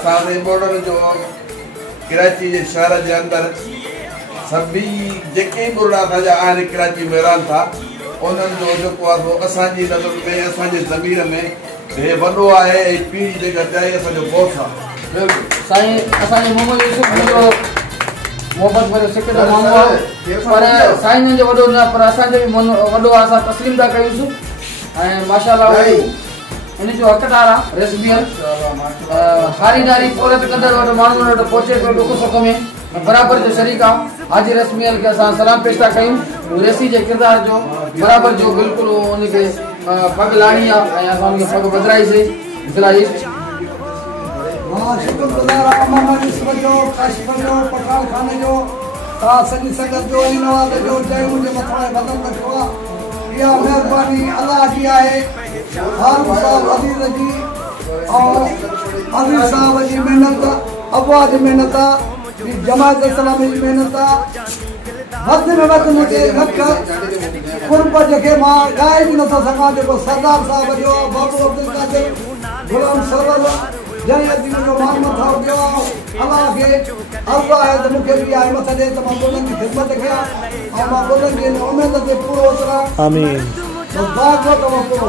असांजे बॉर्डर जो कराची जे शहर जे अंदर सभी जेके बुर्रा असांजा आहिनि कराची में रहनि था उन्हनि जो जेको आहे असांजी नज़र में असांजे ज़मीर में हे वॾो आहे ऐं पीढ़ी जेका चए असांजो बोस आहे। बिल्कुलु साईं असांजे मोहम्मद यूसुफ जो मोहब्बत भरियो सिक जो मामलो आहे पर साईं जो वॾो न पर असांजो बि मन वॾो आहे। असां तस्लीम था कयूंसीं ऐं माशाअल्लाह इन जो हक़दार आहे रेसबियल हारीदारी पौरत कंदड़ वटि माण्हुनि वटि पहुचे पियो ॾुख सुख में बराबर जो शरीक आहे। हाजी रेसमियल खे असां सलाम पेश था कयूं रेसी जे किरदार जो बराबर जो बिल्कुलु उनखे पग लाणी आहे ऐं असां उनखे पग बदिराईसीं दिलाई शुक्रगुज़ार आहियां मोहम्मद यूसुफ जो काशिफ जो पठान खाने जो तव्हां सॼी संगत जो अली नवाज़ जो जंहिं मुंहिंजे मथां बदल रखियो आहे इहा महिरबानी अलाह जी आहे। हारू साहब अज़ीज़ जी ऐं अज़ीज़ साहब जी महिनत अबवा जी महिनत जमात इस्लामी जी महिनत वध में वध मूंखे घटि कुर्ब जेके मां ॻाए बि नथो सघां जेको सरदार साहब जो बाबू अब्दुल कादिर गुलाम सरवर जंहिं अदीब जो मान मथां उथियो आहे अलाह खे अर्ज़ु आहे त मूंखे बि आहे मथां ॾिए त मां ॿोलनि जी ख़िदमत कयां ऐं मां ॿोलनि जी उमेद ते पूरो उतरां। आमीन। पूरो